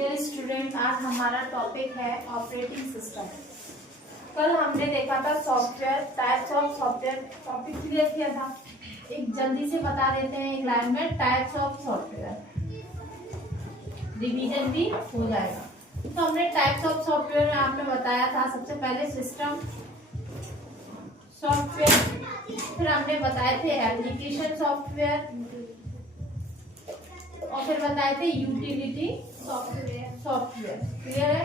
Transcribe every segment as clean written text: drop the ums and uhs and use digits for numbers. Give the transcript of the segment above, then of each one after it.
Dear student, आज हमारा topic है ऑपरेटिंग सिस्टम। कल हमने देखा था software, types of software, topic clear किया था। एक जल्दी से बता देते हैं एक लाइन में, टाइप्स ऑफ सॉफ्टवेयर, रिवीजन भी हो जाएगा। तो हमने टाइप्स ऑफ सॉफ्टवेयर में आपने बताया था सबसे पहले सिस्टम सॉफ्टवेयर, फिर हमने बताए थे एप्लीकेशन सॉफ्टवेयर और फिर बताए थे यूटिलिटी सॉफ्टवेयर। क्लियर है?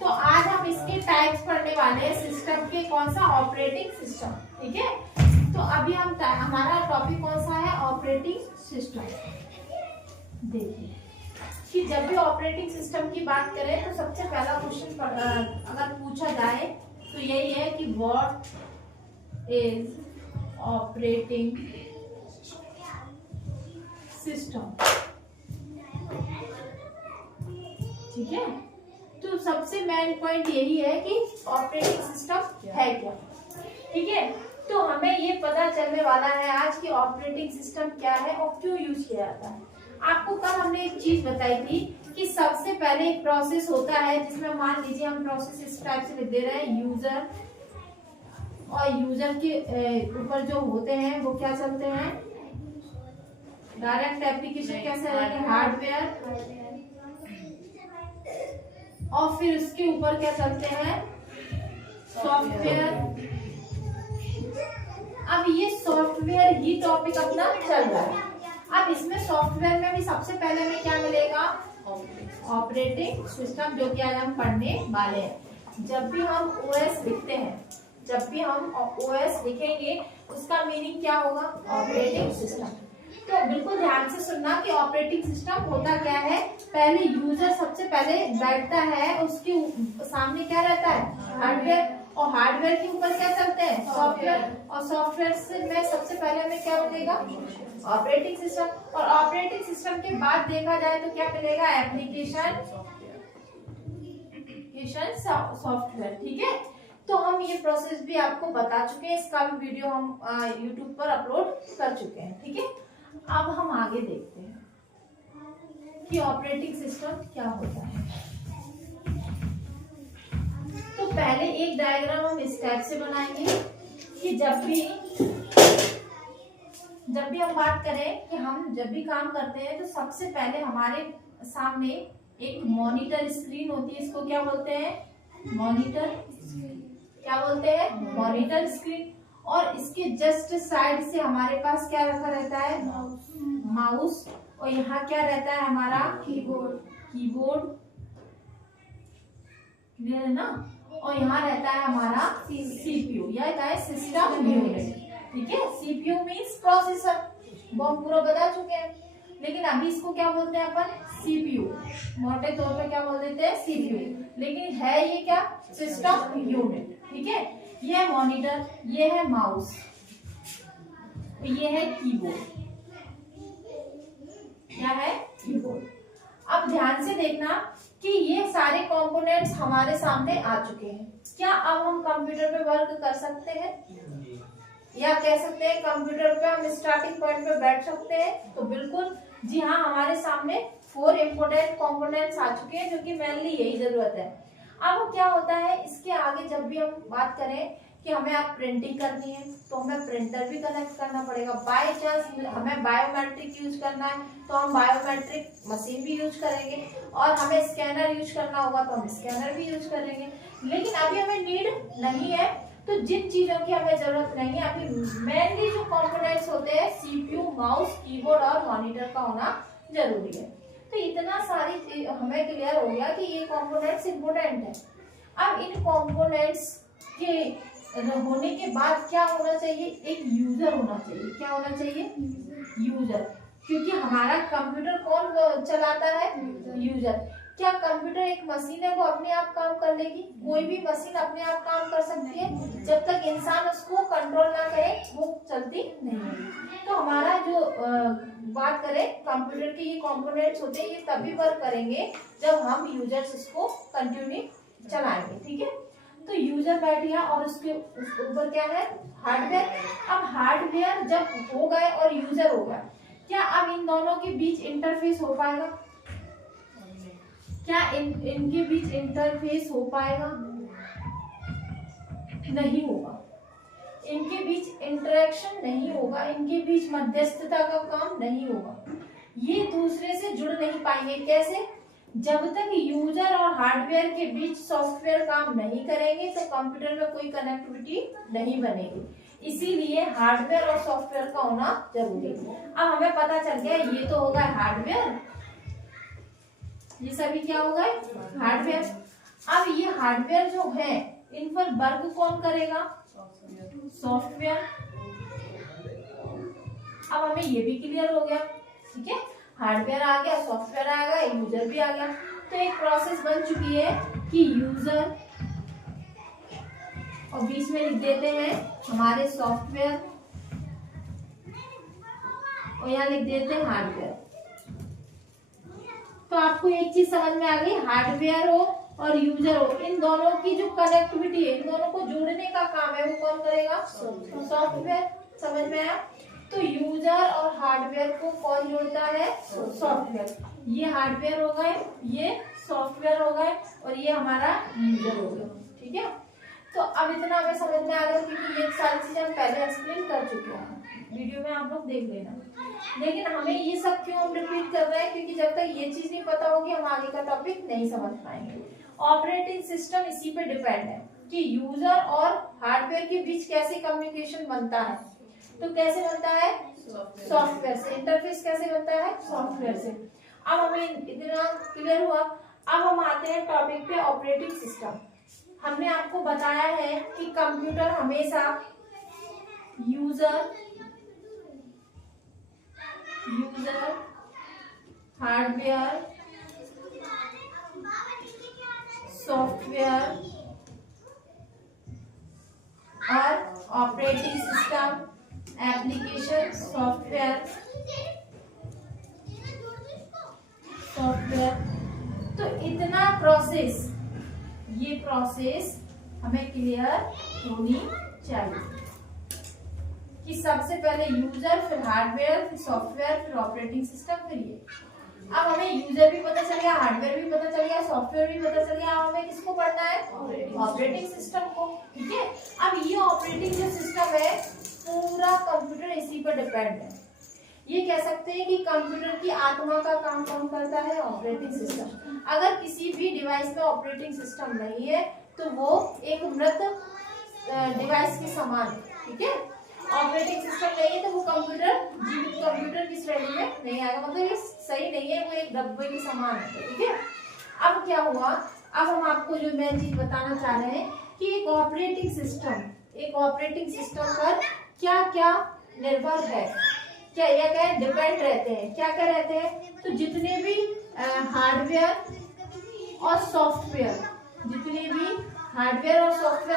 तो आज हम इसके टाइप्स पढ़ने वाले हैं, सिस्टम के। कौन सा? Operating system. ठीक है, तो अभी हम हमारा टॉपिक कौन सा है? Operating system. देखिए कि जब भी ऑपरेटिंग सिस्टम की बात करें तो सबसे पहला क्वेश्चन अगर पूछा जाए तो यही है कि व्हाट इज ऑपरेटिंग सिस्टम। ठीक है, तो सबसे मेन पॉइंट यही है कि ऑपरेटिंग सिस्टम है क्या। ठीक है, तो हमें ये पता चलने वाला है आज कि ऑपरेटिंग सिस्टम क्या है और क्यों यूज किया जाता है। आपको कल हमने एक चीज बताई थी कि सबसे पहले एक प्रोसेस होता है जिसमें मान लीजिए हम प्रोसेस इस टाइप से लिख दे रहे हैं, यूजर, और यूजर के ऊपर जो होते हैं वो क्या चलते हैं? डायरेक्ट एप्लीकेशन कैसे रहेंगे? हार्डवेयर, और फिर उसके ऊपर क्या चलते हैं? सॉफ्टवेयर। अब ये सॉफ्टवेयर ही टॉपिक अपना चल रहा है। अब इसमें सॉफ्टवेयर में भी सबसे पहले हमें क्या मिलेगा? ऑपरेटिंग सिस्टम, जो कि आज हम पढ़ने वाले हैं। जब भी हम ओएस लिखते हैं, जब भी हम ओएस लिखेंगे उसका मीनिंग क्या होगा? Operating system. तो बिल्कुल ध्यान से सुनना कि ऑपरेटिंग सिस्टम होता क्या है। पहले यूजर सबसे पहले बैठता है, उसके सामने क्या रहता है? हार्डवेयर, और हार्डवेयर के ऊपर क्या चलते हैं? सॉफ्टवेयर, और सॉफ्टवेयर से में सबसे पहले हमें क्या मिलेगा? Operating system. और ऑपरेटिंग सिस्टम के बाद देखा जाए तो क्या मिलेगा? Application software. ठीक है, तो हम ये प्रोसेस भी आपको बता चुके हैं, इसका भी वीडियो हम यूट्यूब पर अपलोड कर चुके हैं। ठीक है, अब हम आगे देखते हैं कि ऑपरेटिंग सिस्टम क्या होता है। तो पहले एक डायग्राम हम इस टाइप से बनाएंगे कि जब भी हम बात करें कि हम जब भी काम करते हैं तो सबसे पहले हमारे सामने एक मॉनिटर स्क्रीन होती है। इसको क्या बोलते हैं? मॉनिटर। क्या बोलते हैं? Monitor screen. और इसके जस्ट साइड से हमारे पास क्या रखा रहता है? माउस। और यहाँ क्या रहता है? हमारा कीबोर्ड। क्लियर है ना? और यहाँ रहता है हमारा सीपीयू, या क्या है? System unit. ठीक है, सीपीयू मींस प्रोसेसर, वो हम पूरा बता चुके हैं। लेकिन अभी इसको क्या बोलते हैं अपन? सीपीयू। मोटे तौर पे क्या बोल देते हैं? सीपीयू। लेकिन है ये क्या? System unit. ठीक है, ये है मॉनिटर, ये है माउस, ये है कीबोर्ड। क्या है? कीबोर्ड। अब ध्यान से देखना कि ये सारे कंपोनेंट्स हमारे सामने आ चुके हैं। क्या अब हम कंप्यूटर पे वर्क कर सकते हैं, या कह सकते हैं कंप्यूटर पे हम स्टार्टिंग पॉइंट पे बैठ सकते हैं? तो बिल्कुल जी हाँ, हमारे सामने 4 इम्पोर्टेंट कंपोनेंट्स आ चुके हैं, जो कि मेनली यही जरूरत है। अब क्या होता है इसके आगे, जब भी हम बात करें कि हमें आप प्रिंटिंग करनी है तो हमें प्रिंटर भी कनेक्ट करना पड़ेगा। बाय चांस हमें बायोमेट्रिक यूज करना है तो हम बायोमेट्रिक मशीन भी यूज करेंगे, और हमें स्कैनर यूज करना होगा तो हम स्कैनर भी यूज करेंगे। लेकिन अभी हमें नीड नहीं है, तो जिन चीजों की हमें जरूरत नहीं है, अभी मेनली जो कंपोनेंट्स होते हैं सीपीयू, माउस, कीबोर्ड और मॉनिटर का होना जरूरी है। तो इतना सारी हमें क्लियर हो गया कि ये कंपोनेंट्स इंपोर्टेंट है। अब इन कंपोनेंट्स के होने के बाद क्या होना चाहिए? एक यूजर होना चाहिए। क्या होना चाहिए? यूजर। क्योंकि हमारा कंप्यूटर कौन चलाता है? यूजर। क्या कंप्यूटर एक मशीन है वो अपने आप काम कर लेगी? कोई भी मशीन अपने आप काम कर सकती है, जब तक इंसान उसको कंट्रोल ना करे वो चलती नहीं है। तो हमारा जो बात करें कंप्यूटर के ये कंपोनेंट्स होते हैं, ये तभी वर्क करेंगे जब हम यूजर्स इसको कंटिन्यू चलाएंगे। ठीक है, तो यूजर बैठ गया और उसके ऊपर क्या है? हार्डवेयर। अब हार्डवेयर जब हो गए और यूजर हो गया, क्या अब इन दोनों के बीच इंटरफेस हो पाएगा? क्या इनके बीच इंटरफेस हो पाएगा? नहीं होगा। इनके बीच इंटरेक्शन नहीं होगा, इनके बीच मध्यस्थता का काम नहीं होगा, ये दूसरे से जुड़ नहीं पाएंगे। कैसे? जब तक यूजर और हार्डवेयर के बीच सॉफ्टवेयर काम नहीं करेंगे तो कंप्यूटर में कोई कनेक्टिविटी नहीं बनेगी। इसीलिए हार्डवेयर और सॉफ्टवेयर का होना जरूरी है। अब हमें पता चल गया ये तो होगा हार्डवेयर, ये सभी क्या होगा? हार्डवेयर। अब ये हार्डवेयर जो है इन पर वर्क कौन करेगा? सॉफ्टवेयर। अब हमें ये भी क्लियर हो गया, ठीक है, हार्डवेयर आ गया, सॉफ्टवेयर आ गया, यूजर भी आ गया। तो एक प्रोसेस बन चुकी है कि यूजर, और बीच में लिख देते हैं हमारे सॉफ्टवेयर, और यहाँ लिख देते हैं हार्डवेयर। तो आपको एक चीज समझ में आ गई, हार्डवेयर हो और यूजर हो, इन दोनों की जो कनेक्टिविटी है, इन दोनों को जोड़ने का काम है, वो कौन करेगा? सॉफ्टवेयर। समझ में आया? तो यूजर और हार्डवेयर को कौन जोड़ता है? सॉफ्टवेयर। ये हार्डवेयर हो गए, ये सॉफ्टवेयर हो गए, और ये हमारा यूजर हो गया, ठीक है। तो अब इतना हमें समझ में आ गया, क्योंकि ये सारी चीजें हम पहले एक्सप्लेन कर चुके हैं, वीडियो में आप लोग देख लेना। लेकिन हमें ये सब क्यों हम रिपीट कर रहे हैं? क्योंकि जब तक ये चीज नहीं पता होगी हम आगे का टॉपिक नहीं समझ पाएंगे। ऑपरेटिंग सिस्टम इसी पे डिपेंड है कि यूजर और हार्डवेयर के बीच कैसे कम्युनिकेशन बनता है। तो कैसे बनता है? सॉफ्टवेयर से। इंटरफेस कैसे बनता है? सॉफ्टवेयर से। अब हमें इतना क्लियर हुआ। अब हम आते हैं टॉपिक पे, ऑपरेटिंग सिस्टम। हमने आपको बताया है कि कंप्यूटर हमेशा यूजर, हार्डवेयर, सॉफ्टवेयर और ऑपरेटिंग सिस्टम, एप्लीकेशन, सॉफ्टवेयर, तो इतना प्रोसेस, ये प्रोसेस हमें क्लियर होनी चाहिए कि सबसे पहले यूजर, फिर हार्डवेयर, फिर सॉफ्टवेयर, फिर ऑपरेटिंग सिस्टम, फिर ये। अब हमें यूजर भी पता चल गया, हार्डवेयर भी पता चल गया, सॉफ्टवेयर भी पता चल गया। अब हमें किसको पढ़ना है? ऑपरेटिंग सिस्टम को, ठीक है। अब ये ऑपरेटिंग जो सिस्टम है पूरा कंप्यूटर इसी पर डिपेंड है। ये कह सकते हैं कि कंप्यूटर की आत्मा का काम कौन करता है? Operating system. अगर किसी भी डिवाइस में ऑपरेटिंग सिस्टम नहीं है तो वो एक मृत डिवाइस के समान है, ठीक है। ऑपरेटिंग सिस्टम नहीं है तो वो कंप्यूटर जीवित कंप्यूटर की श्रेणी में नहीं आएगा, मतलब ये सही नहीं है, वो एक डब्बे के समान है, ठीक है। अब क्या हुआ? अब हम आपको जो मैं चीज बताना चाह रहे हैं कि एक ऑपरेटिंग सिस्टम पर क्या क्या निर्भर है, क्या डिपेंड रहते हैं, क्या क्या रहते हैं। तो जितने भी हार्डवेयर और सॉफ्टवेयर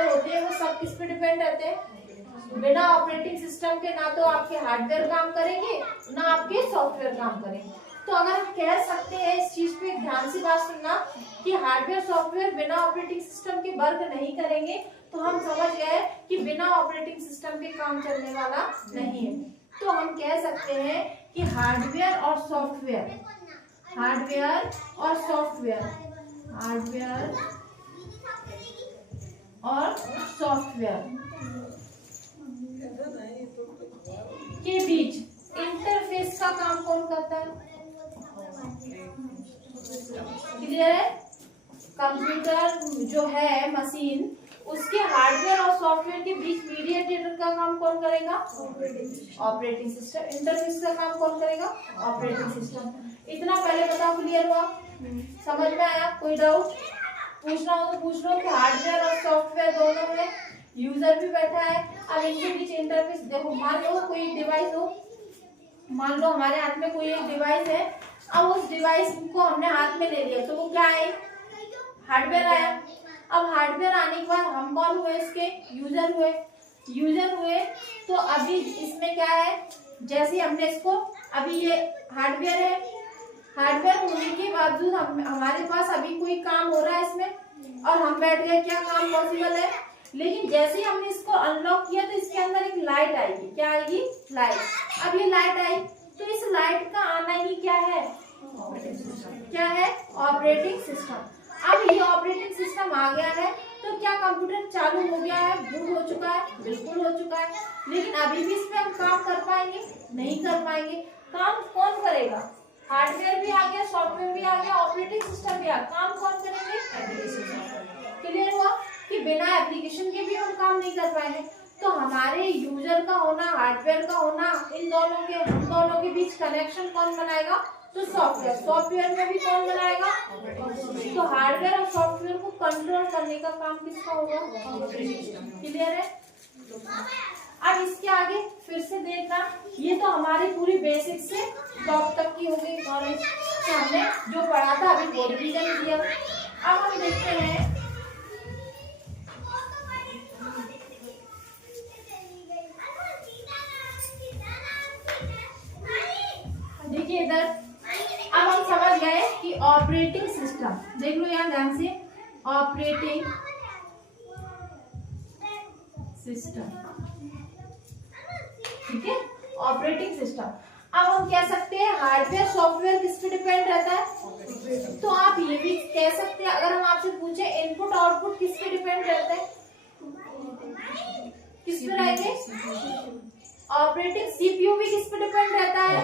होते हैं वो सब किस पे डिपेंड रहते हैं? बिना ऑपरेटिंग सिस्टम के ना तो आपके हार्डवेयर काम करेंगे ना आपके सॉफ्टवेयर काम करेंगे। तो अगर हम कह सकते हैं इस चीज पे ध्यान से बात सुनना कि हार्डवेयर सॉफ्टवेयर बिना ऑपरेटिंग सिस्टम के वर्क नहीं करेंगे, तो हम समझ गए कि बिना ऑपरेटिंग सिस्टम के काम चलने वाला नहीं है। तो हम कह सकते हैं कि हार्डवेयर और सॉफ्टवेयर के बीच इंटरफेस का काम कौन करता है? क्लियर है? कंप्यूटर जो है मशीन, उसके हार्डवेयर और सॉफ्टवेयर के बीच मीडिएटर का काम कौन करेगा? Operating system. इंटरफेस का काम कौन करेगा? Operating system. इतना पहले बताओ, क्लियर हुआ? समझ में आया? कोई डाउट पूछना हो तो पूछ लो कि हार्डवेयर और सॉफ्टवेयर दोनों में यूजर भी बैठा है। अब इनके बीच इंटरफेस देखो, मान लो कोई डिवाइस हो, मान लो हमारे हाथ में कोई एक डिवाइस है। अब उस डिवाइस को हमने हाथ में ले लिया तो वो क्या है? हार्डवेयर आया। अब हार्डवेयर आने के बाद हम कौन हुए? इसके यूजर हुए। तो अभी इसमें क्या है? जैसे हमने इसको, अभी ये हार्डवेयर है, हार्डवेयर होने के बावजूद हमारे पास अभी कोई काम हो रहा है इसमें और हम बैठ गए, क्या काम पॉसिबल है। लेकिन जैसे ही हमने इसको अनलॉक किया तो इसके अंदर एक लाइट आएगी। क्या आएगी? लाइट। अब ये लाइट आई तो इस लाइट का आना ही क्या है? क्या है? Operating system. अब ये ऑपरेटिंग सिस्टम आ गया है तो क्या कंप्यूटर चालू हो गया है, बूट हो चुका है? बिल्कुल हो चुका है। लेकिन अभी भी इस पे हम काम कर पाएंगे? नहीं कर पाएंगे। काम कौन करेगा? हार्डवेयर भी आ गया, सॉफ्टवेयर भी आ गया, ऑपरेटिंग सिस्टम भी आ गया, काम कौन करेंगे? क्लियर हुआ कि बिना एप्लीकेशन के भी हम काम नहीं कर पाएंगे। तो हमारे यूजर का होना, हार्डवेयर का होना, हम दोनों के बीच कनेक्शन कौन बनाएगा? तो सॉफ्टवेयर। सॉफ्टवेयर में भी कौन बनाएगा? तो हार्डवेयर और सॉफ्टवेयर को कंट्रोल करने का काम किसका होगा? क्लियर है? अब इसके आगे फिर से देखना, ये तो हमारी पूरी बेसिक से टॉप तक की हो गई नॉलेज, हमने जो पढ़ा था अभी वो रिवीजन किया। अब हम देखते हैं, देखिए इधर अब हम समझ गए कि ऑपरेटिंग सिस्टम, देख लो यहाँ ध्यान से, ऑपरेटिंग सिस्टम, ठीक है, ऑपरेटिंग सिस्टम। अब हम कह सकते हैं हार्डवेयर सॉफ्टवेयर किस पे डिपेंड रहता है? तो आप ये भी कह सकते हैं, अगर हम आपसे पूछे इनपुट आउटपुट किस पे डिपेंड रहता है? किस पे रहेंगे? ऑपरेटिंग सीपीयू भी किस पे डिपेंड रहता है?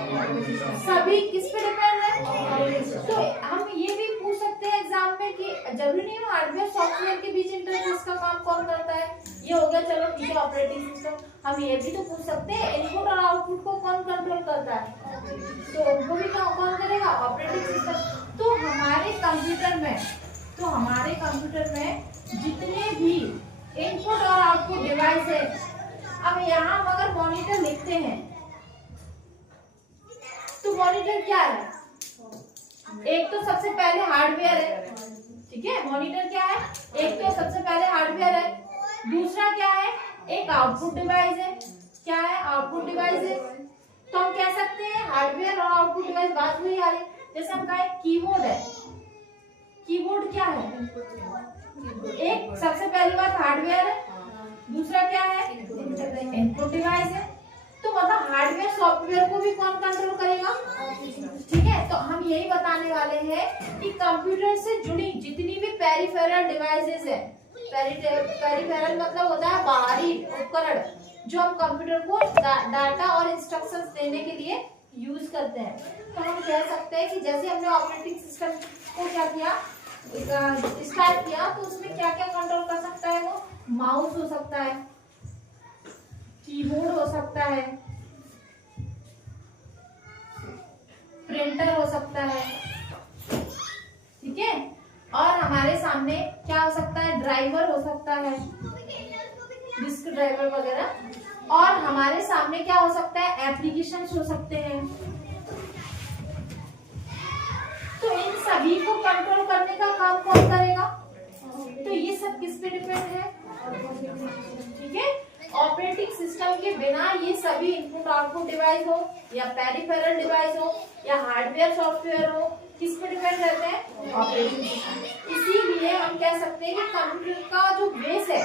सभी किस पे डिपेंड है? तो हम ये भी पूछ सकते हैं एग्जाम में कि जरूरी नहीं है हार्डवेयर सॉफ्टवेयर के बीच इंटरफेस का काम कौन करता है। ये हो गया, चलो ठीक है, ऑपरेटिंग सिस्टम। हम ये भी तो पूछ सकते हैं इनपुट और आउटपुट को कौन कंट्रोल करता है? तो उनको भी कौन करेगा? Operating system. तो हमारे कंप्यूटर में जितने भी इनपुट और आउटपुट डिवाइस है, अब यहाँ हम अगर मॉनिटर लिखते हैं तो मॉनिटर क्या है? एक तो सबसे पहले हार्डवेयर है, ठीक है, मॉनिटर क्या है? एक तो सबसे पहले हार्डवेयर है, दूसरा क्या है? एक आउटपुट डिवाइस है। क्या है? आउटपुट डिवाइस है। तो हम कह सकते हैं हार्डवेयर और आउटपुट डिवाइस बात वही आ रही। जैसे हम कहें कीबोर्ड है, कीबोर्ड क्या है? एक सबसे पहली बात हार्डवेयर है, दूसरा क्या है? इनपुट डिवाइस है। तो मतलब हार्डवेयर सॉफ्टवेयर को भी कौन कंट्रोल करेगा? ठीक है, तो हम यही बताने वाले हैं कि कंप्यूटर से जुड़ी जितनी भी पेरिफेरल डिवाइसेस है, पेरिफेरल मतलब होता है बाहरी उपकरण, जो हम कंप्यूटर को डाटा और इंस्ट्रक्शंस देने के लिए यूज करते हैं। तो हम कह सकते हैं कि जैसे हमने ऑपरेटिंग सिस्टम को क्या किया, स्टार्ट किया, तो उसमें क्या क्या कंट्रोल कर सकता है? वो माउस हो सकता है, कीबोर्ड हो सकता है, प्रिंटर हो सकता है, ठीक है, और हमारे सामने क्या हो सकता है? ड्राइवर हो सकता है, डिस्क ड्राइवर वगैरह, और हमारे सामने क्या हो सकता है? एप्लीकेशंस हो सकते हैं। तो इन सभी को कंट्रोल करने का काम कौन करेगा? तो ये सब किस पे डिपेंड है? ठीक है, ऑपरेटिंग सिस्टम के बिना ये सभी इनपुट आउटपुट डिवाइस हो या पेरिफेरल डिवाइस हो या हार्डवेयर सॉफ्टवेयर हो, किस पे डिपेंड रहते हैं? Operating system. इसीलिए हम कह सकते हैं कि कंप्यूटर का जो बेस है,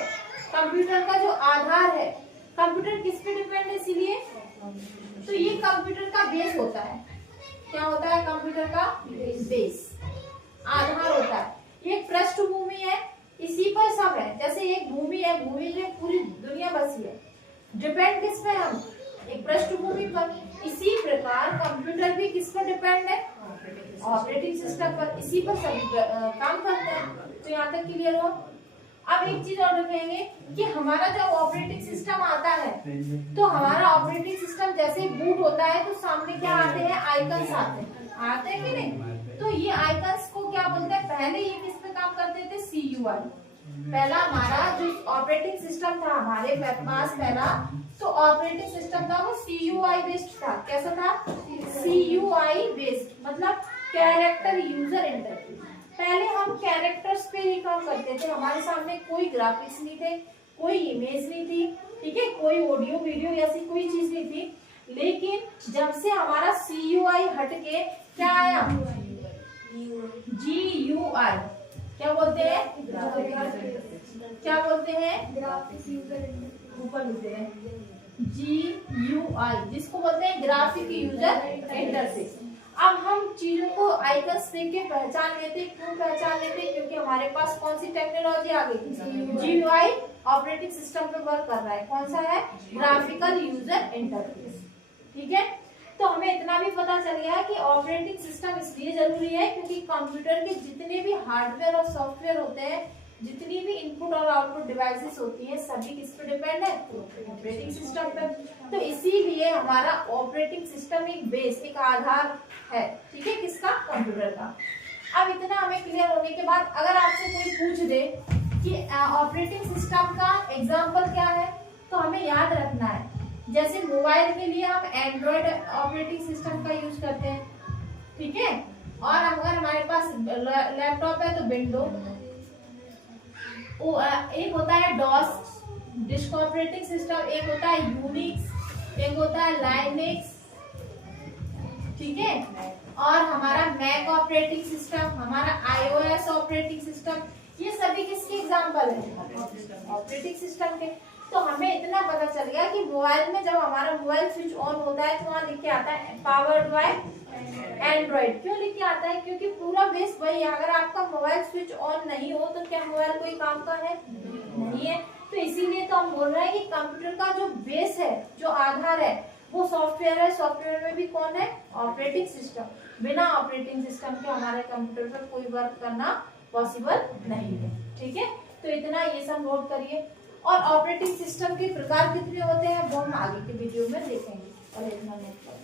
कंप्यूटर का जो आधार है, कंप्यूटर किस पे डिपेंड है? इसीलिए तो ये कंप्यूटर का बेस होता है। क्या होता है? कंप्यूटर का बेस, आधार होता है। ये पृष्ठभूमि है, इसी पर सब है। जैसे एक भूमि है, भूमि में पूरी दुनिया बसी है, डिपेंड किस पे? हम एक पृष्ठभूमि पर। इसी प्रकार कंप्यूटर भी किस पर डिपेंड है? ऑपरेटिंग सिस्टम पर। इसी पर सभी काम करते हैं। तो यहाँ तक क्लियर हो? अब एक चीज और रखेंगे कि हमारा जब ऑपरेटिंग सिस्टम आता है, तो हमारा ऑपरेटिंग सिस्टम जैसे बूट होता है तो सामने क्या आते हैं? आइकन्स आते हैं कि नहीं? तो ये आइकन्स को क्या बोलते हैं? पहले ये किस पे काम करते थे? CUI। पहला हमारा जो ऑपरेटिंग सिस्टम था हमारे पास पहला, तो ऑपरेटिंग सिस्टम था वो CUI बेस्ड था। कैसा था? CUI बेस्ड, मतलब कैरेक्टर यूजर इंटरफेस। पहले हम कैरेक्टर्स पे ही काम करते थे, हमारे सामने कोई ग्राफिक्स नहीं थे, कोई इमेज नहीं थी, ठीक है, कोई ऑडियो वीडियो ऐसी कोई चीज नहीं थी। लेकिन जब से हमारा CUI हटके क्या आया? GUI। क्या बोलते हैं? क्या बोलते हैं? ऊपर लिखते हैं GUI, जिसको बोलते हैं ग्राफिक यूजर इंटरफेस। अब हम चीजों को आइकन्स देख के पहचान लेते हैं। क्यों पहचान लेते हैं? क्योंकि हमारे पास कौन सी टेक्नोलॉजी आ गई? GUI ऑपरेटिंग सिस्टम पे वर्क कर रहा है। कौन सा है? Graphical user interface. ठीक है, तो हमें इतना भी पता चल गया है कि ऑपरेटिंग सिस्टम इसलिए जरूरी है क्योंकि कंप्यूटर के जितने भी हार्डवेयर और सॉफ्टवेयर होते हैं, जितनी भी इनपुट और आउटपुट डिवाइसेस होती हैं, सभी किस पे डिपेंड है? ऑपरेटिंग सिस्टम पे। तो इसीलिए हमारा ऑपरेटिंग सिस्टम एक बेस, एक आधार है। ठीक है, किसका? कंप्यूटर का। अब इतना हमें क्लियर होने के बाद अगर आपसे कोई पूछ दे कि ऑपरेटिंग सिस्टम का एग्जाम्पल क्या है, तो हमें याद रखना है जैसे मोबाइल के लिए हम एंड्रॉइड ऑपरेटिंग सिस्टम का यूज करते हैं। ठीक है, और अगर हमारे पास लैपटॉप है तो विंडो, एक होता है डॉस डिस्क ऑपरेटिंग सिस्टम, एक होता है यूनिक्स, एक होता है लाइनेक्स। ठीक है, और हमारा मैक ऑपरेटिंग सिस्टम, हमारा iOS ऑपरेटिंग सिस्टम, ये सभी किसके एग्जांपल है? ऑपरेटिंग सिस्टम के। तो हमें इतना पता चल गया कि मोबाइल में जब हमारा मोबाइल स्विच ऑन होता है तो वहां लिख के आता है पावर्ड बाय एंड्रॉइड। क्यों लिख के आता है? क्योंकि पूरा बेस वही है। अगर आपका मोबाइल स्विच ऑन नहीं हो तो क्या मोबाइल कोई काम का है? नहीं है। तो इसीलिए तो हम बोल रहे हैं कि कंप्यूटर का जो बेस है, जो आधार है, वो सॉफ्टवेयर है। सॉफ्टवेयर में भी कौन है? Operating system. बिना ऑपरेटिंग सिस्टम के हमारे कंप्यूटर पर कोई वर्क करना पॉसिबल नहीं है। ठीक है, तो इतना ये सब नोट करिए। और ऑपरेटिंग सिस्टम के प्रकार कितने होते हैं वो हम आगे के वीडियो में देखेंगे। और इतना नोट करिए।